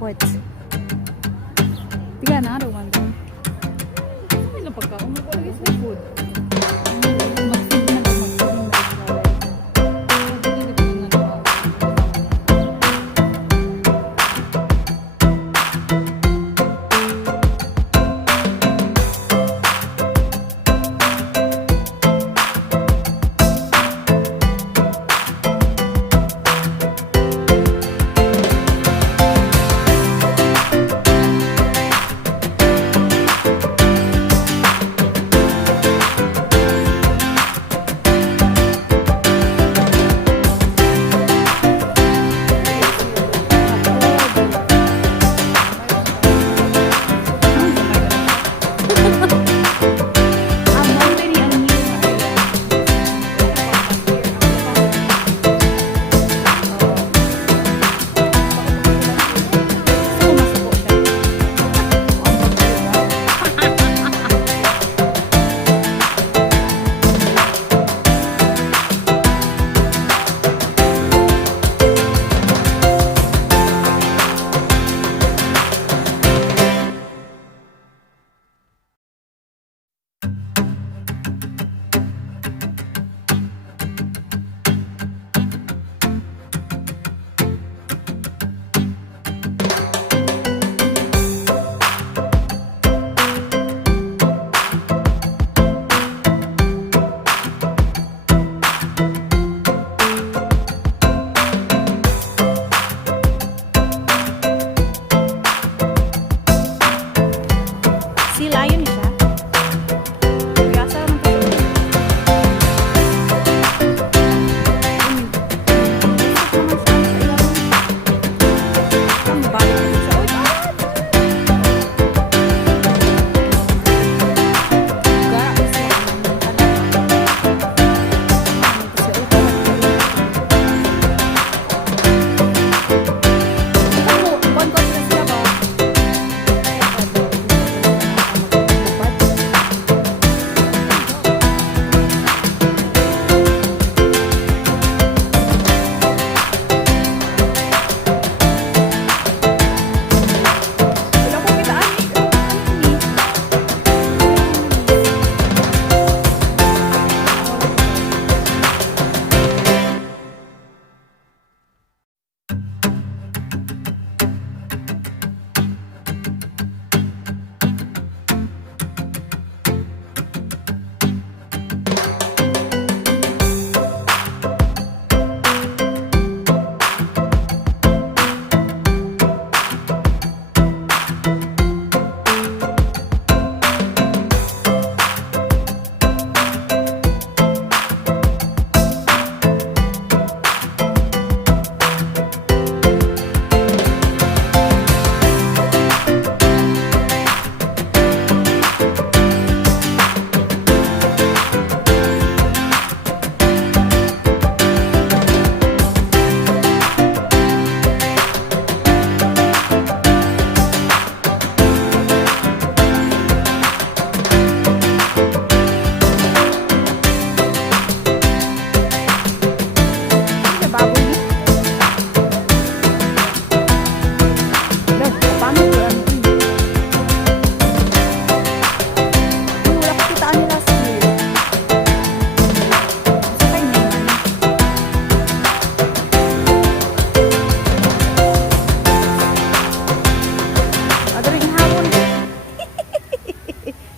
What? We got another one though. Ay, napagkaon mo ko lagi sa food.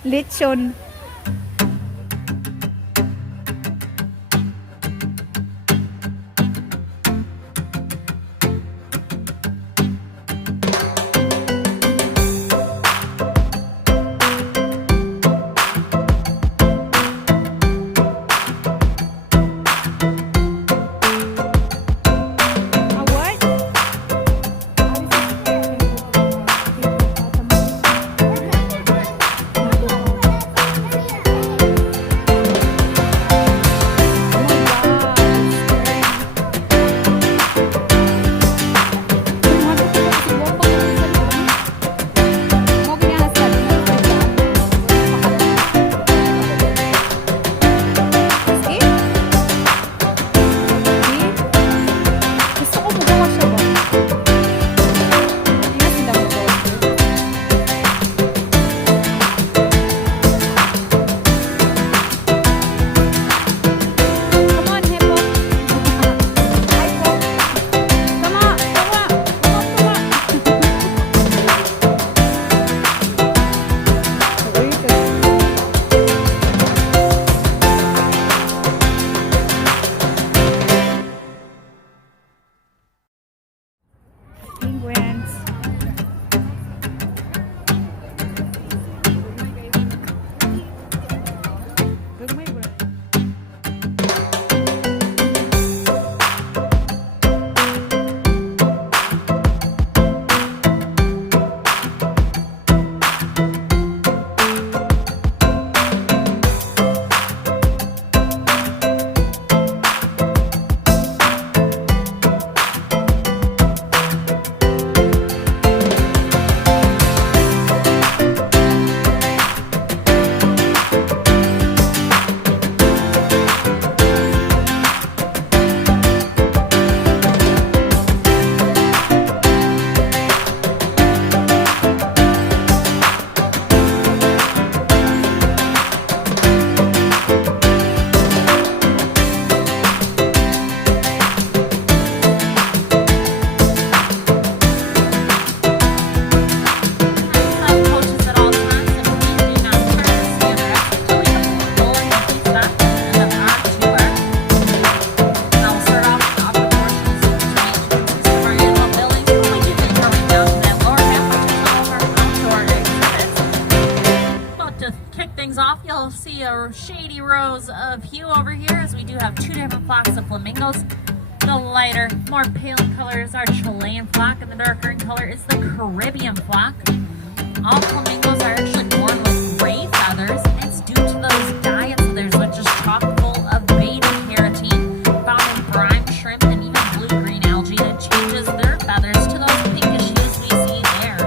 Lechon. a shady rose of hue over here, as we do have two different flocks of flamingos. The lighter, more pale in color is our Chilean flock, and the darker in color is the Caribbean flock. All flamingos are actually born with gray feathers. It's due to those diets of theirs, which is chock full of beta carotene found in brine shrimp and even blue-green algae that changes their feathers to those pinkish hues we see there.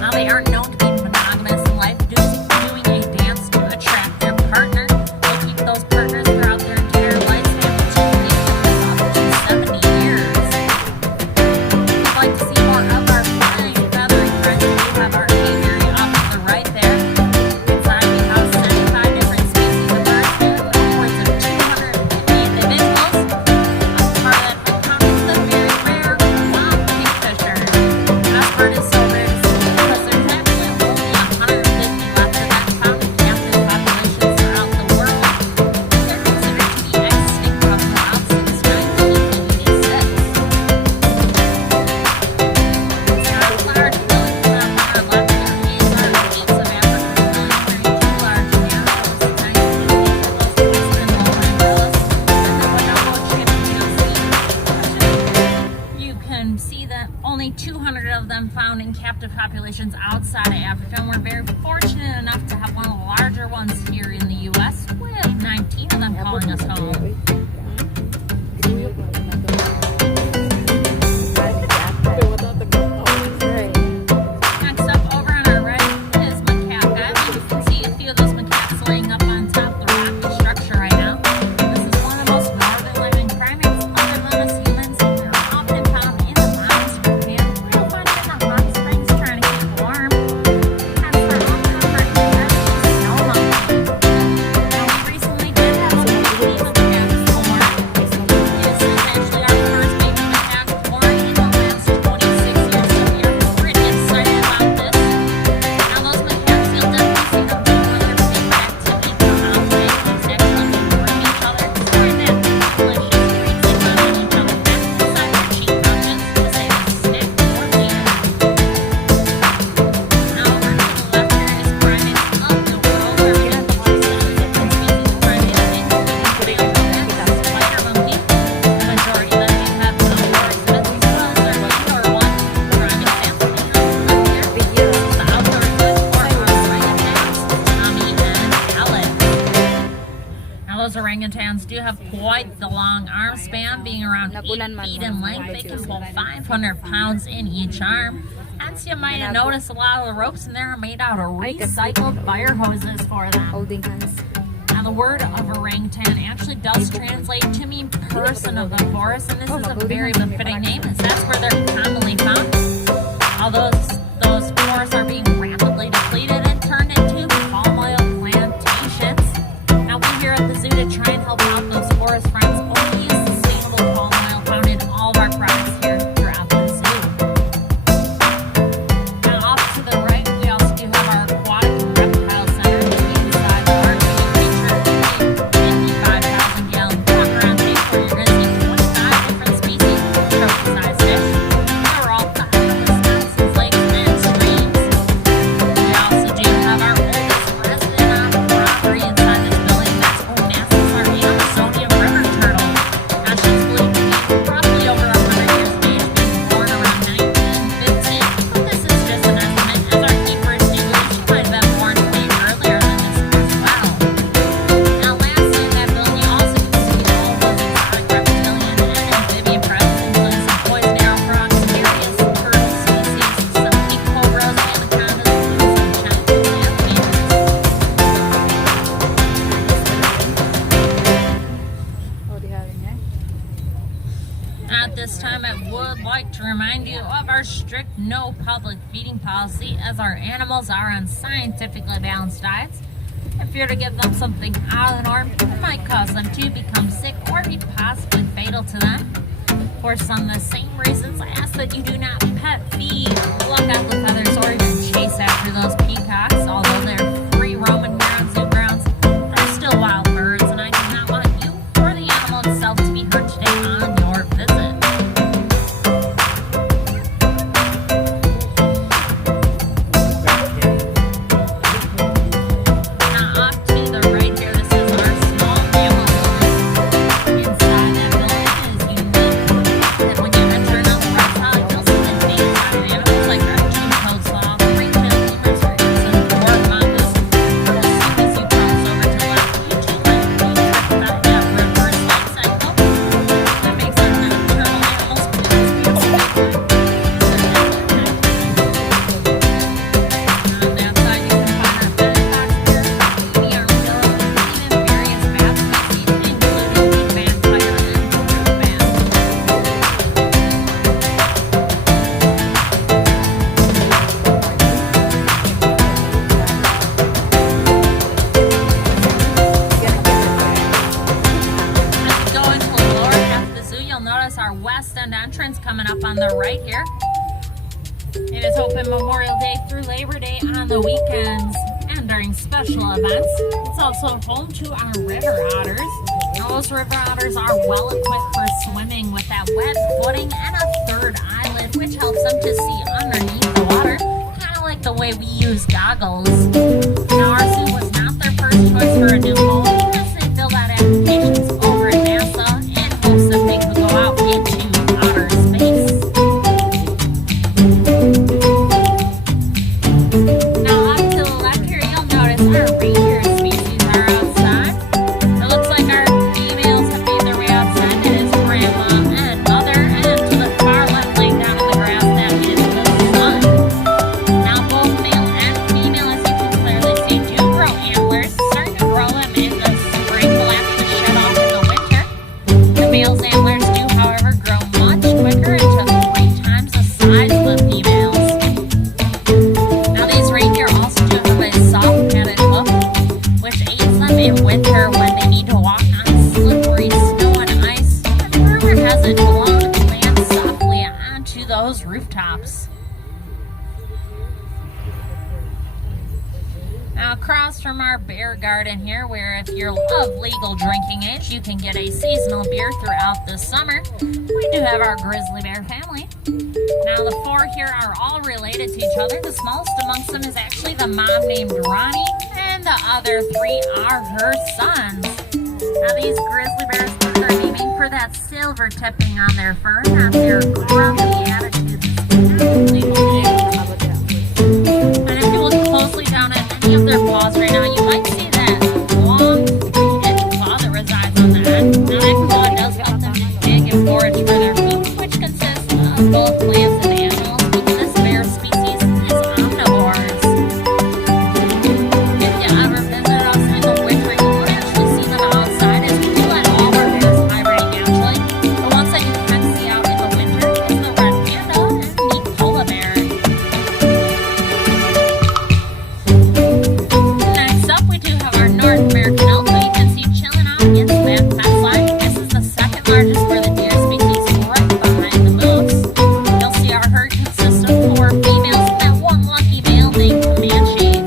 Now, they aren't known to be monogamous in life, doing a dance to attract their partner. They keep those partners throughout their entire lifespan, typically up to 70 years. If you'd like to see more of our fine feathering friends, we have our aviary off to the right there. Inside, we have 75 different species of birds with upwards of 250 individuals. Part of that count is the very rare wild kingfisher. That part is so rare because there's actually only 150 left of that found in captive populations throughout the world. They're considered to be extinct from wild since 1986. Our large billy crab on our left here is our apes of Africa, wearing two large arrows, 19 most western lowland gorillas, and the bonobo chimpanzee. You can see that only 200 of them found in captive populations outside of Africa, and we're very fortunate enough to have one of the larger ones here in the U.S. with 19 of them calling us home. Next up, over on our right is macaque. You can see a few of those macaques laying up on top of the rocky structure right now. This is one of the most northern living primates, other than us humans. They're often found in the mountains of Japan. We'll find them in the hot springs trying to keep warm. As for all comfort, there's the snow monkey. Now, we recently did have a baby macaque born. This is actually our first baby macaque born in the last 26 years, so we are pretty excited about this. Now, those macaques, you'll definitely see them doing other favorite activity for holiday. It's actually bring each other, trying that delicious treats they found on each other back inside their cheek pouches to say they snack or later. Now, over to the left here is primates of the world, where we have features of different species of primates, including whale monkeys, spider monkey. The majority of them do have outdoor exhibits, as well as their indoor one. Primate sampling up here. The outdoor exhibits for orangutans, Tommy and Alex. Now, those orangutans do have quite the long arm span, being around 8 feet in length. They can pull 500 pounds in each arm. Hence, you might have noticed a lot of the ropes in there are made out of recycled fire hoses for them. Holding hands. Now, the word of orangutan actually does translate to mean person of the forest, and this is a very befitting name, as that's where they're commonly found. Although those forests are being rapidly depleted and turned into palm oil plantations. Now, we here at the zoo to try and help out those forest friends only use sustainable palm oil found in all of our products here throughout the zoo. Now, off to the right, we also do have our aquatic and reptile center. Inside the park, we feature a 55,000-gallon walk-around tank where you're going to see 25 different species of trophy-sized fish. They're all found in Wisconsin's lakes and streams. We also do have our oldest resident property inside this building. That's Onassis, our Amazonian river turtle. Now, she's believed to be roughly over 100 years of age, being born around 1915. But this is just an estimate, as our keepers do believe she might have been born way earlier than this as well. Now, lastly, in that building, you also can see all those exotic reptilian and amphibian presents, including some poison arrow frogs, various turtle species, some pink cobras, anacondas, and some giant land mammals. Oh, they have in there. At this time, I would like to remind you of our strict no public feeding policy, as our animals are on scientifically balanced diets. If you're to give them something out of the norm, it might cause them to become sick or be possibly fatal to them. For some of the same reasons, I ask that you do not pet feed, pluck out the feathers, or even chase after those peacocks. Although they're free roaming here on zoo grounds, they're still wild birds, and I do not want you or the animal itself to be hurt today on your visit. Now, off to the It is open Memorial Day through Labor Day on the weekends and during special events. It's also home to our river otters. Now, those river otters are well equipped for swimming with that wet footing and a third eyelid, which helps them to see underneath the water, kind of like the way we use goggles. Now, our zoo was not their first choice for a new home because they filled out applications over at NASA in hopes that they could go out into outer space. Now, up to the left here, you'll notice our reindeer species are outside. It looks like our females have made their way outside. That is grandma and mother. And to the far left, laying down in the grass, that is the sun. Now, both male and female, as you can clearly see, do grow antlers. Starting to grow them in the spring. They'll actually shed off in the winter. The male's antlers do, however, grow much quicker and to 3 times the size of the females. Now, these reindeer also do have a soft padded hoof, which aids them in winter when they need to walk on slippery snow and ice. And rumor has it to land softly onto those rooftops. Now, across from our beer garden here, where if you're of legal drinking age, you can get a seasonal beer throughout the summer, we do have our grizzly bear family. Now, the 4 here are all related to each other. The smallest amongst them is actually the mom named Ronnie, and the other 3 are her sons. Now, these grizzly bears are naming for that silver tipping on their fur, not their grumpy attitudes. And if you look closely down at any of their paws right now, you might see that long 3-inch claw that resides on the end. Now, that claw does help them to dig and forage for their food, which consists of both plants and animals, but this bear species is omnivores. If you ever visit us in the winter, you won't actually see them outside, as we do let all our bears hibernate naturally. The ones that you can see out in the winter is the red panda and the polar bear. Next up, we do have our North American elk that you can see chilling out against that fence line. This is the second largest for the deer species, right behind the moose. You'll see our herd consists of 4 females and that one lucky male named Comanche.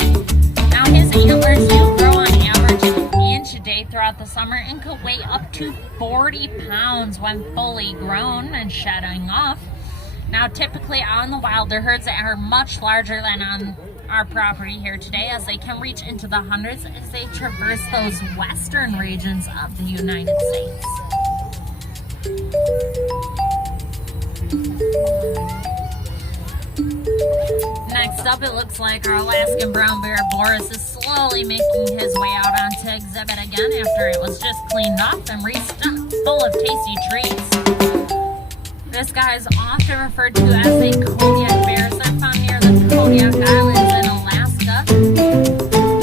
Now, his antlers do grow on average an inch a day throughout the summer and could weigh up to 40 pounds when fully grown and shedding off. Now, typically out in the wild, their herds are much larger than on our property here today, as they can reach into the hundreds as they traverse those western regions of the United States. Next up, it looks like our Alaskan brown bear Boris is slowly making his way out onto exhibit again after it was just cleaned off and restocked full of tasty treats. This guy is often referred to as a Kodiak bear. They're found near the Kodiak Islands in Alaska.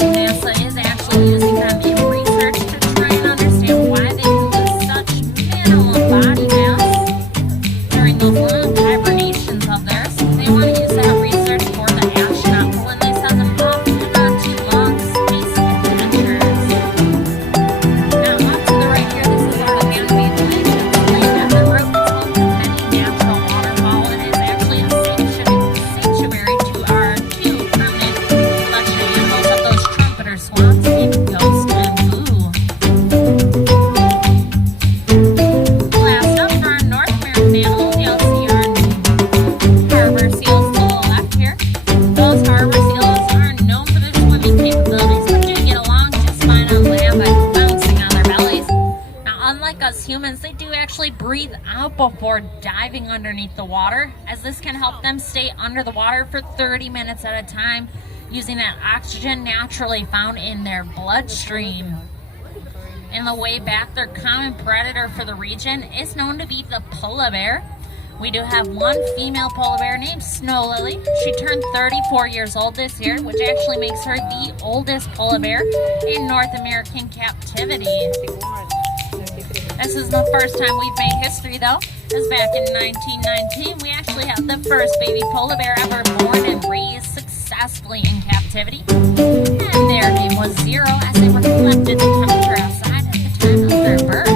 NASA is actually using them in research to try and understand why they lose such minimal body mass during those long hibernations of theirs. They want to use that research for the astronaut when they send them off onto long space adventures. Now, up to the right here, this is our man-made lake. It's named after the rope. It's home to many natural waterfowl and is actually a sanctuary to our 2 permanent collection animals of those trumpeter swans named Ghost and Boo. Last up for our North American animals, you'll see our harbor seals to the left here. Those harbor seals are known for their swimming capabilities, but do get along just fine on land by bouncing on their bellies. Now, unlike us humans, they do actually breathe out before diving underneath the water, as this can help them stay under the water for 30 minutes at a time, using that oxygen naturally found in their bloodstream. In the way back, their common predator for the region is known to be the polar bear. We do have one female polar bear named Snow Lily. She turned 34 years old this year, which actually makes her the oldest polar bear in North American captivity. This is the first time we've made history, though, as back in 1919, we actually had the first baby polar bear ever born and raised successfully in captivity. And their name was Zero, as they reflected the temperature outside at the time of their birth.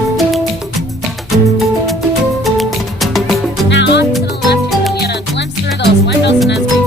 Now, off to the left here, we get a glimpse through those windows, and as we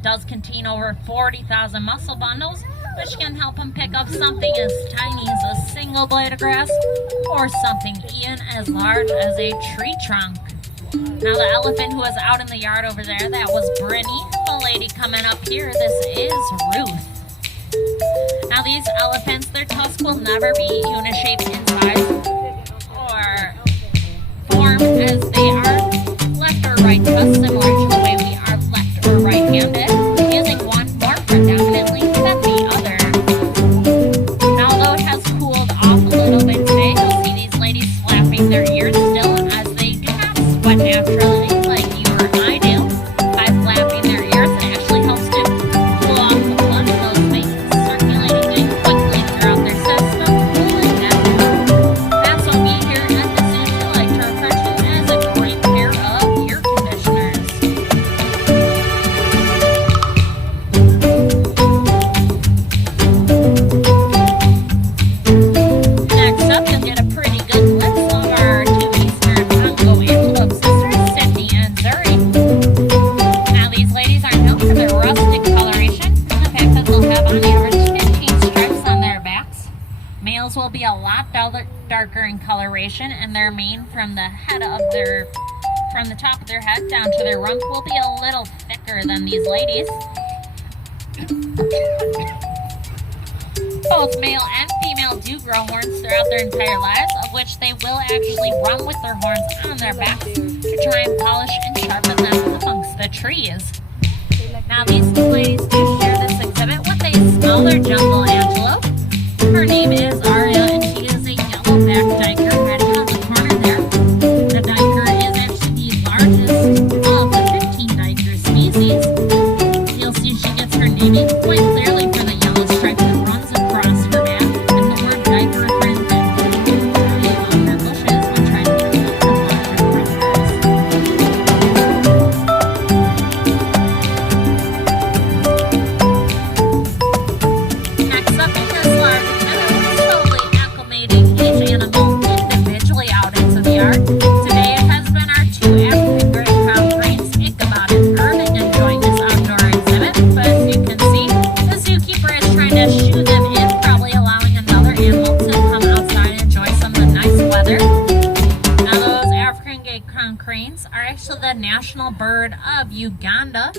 It does contain over 40,000 muscle bundles, which can help them pick up something as tiny as a single blade of grass or something even as large as a tree trunk. Now the elephant who was out in the yard over there, that was Brittany. The lady coming up here, this is Ruth. Now these elephants, their tusk will never be uni-shaped in size or form, as they are left or right tusk, similar to the way we are left or right-handed, using one more predominantly than the other. Now though it has cooled off a little bit today, you'll see these ladies flapping their ears still, as they do not sweat naturally like you or I do. By flapping their ears, it actually helps to cool off the blood in those veins, circulating it quickly throughout their system, cooling them down. That's what we here at the zoo like to refer to as a great pair of ear conditioners. Next up, you'll get a pretty good glimpse of our two Eastern Congo antelope sisters, Sydney and Zuri. Now these ladies are known for their rustic coloration and the fact that they'll have on average 15 stripes on their backs. Males will be a lot darker in coloration, and their mane from the top of their head down to their rump will be a little thicker than these ladies. Both male and female do grow horns throughout their entire lives, of which they will actually run with their horns on their backs to try and polish and sharpen them amongst the trees. Now these two ladies do share this exhibit with a smaller jungle antelope. Her name is Aria, and she is a yellow-backed diker hiding on the corner there. The diker is actually the largest of the 15 diker species. You'll see she gets her naming quite clearly for the yellow stripe that runs across her back, and the word diker refers to on her bushes when trying to keep them from larger predators. Next up in this large exhibit, we're slowly acclimating each animal individually out into the yard. Today it has been our two African gray crown cranes, Ichabod and Irving, enjoying this outdoor exhibit. But as you can see, the zookeeper is trying to shoo them in, probably allowing another animal to come outside and enjoy some of the nice weather. Now those African gray crown cranes are actually the national bird of Uganda.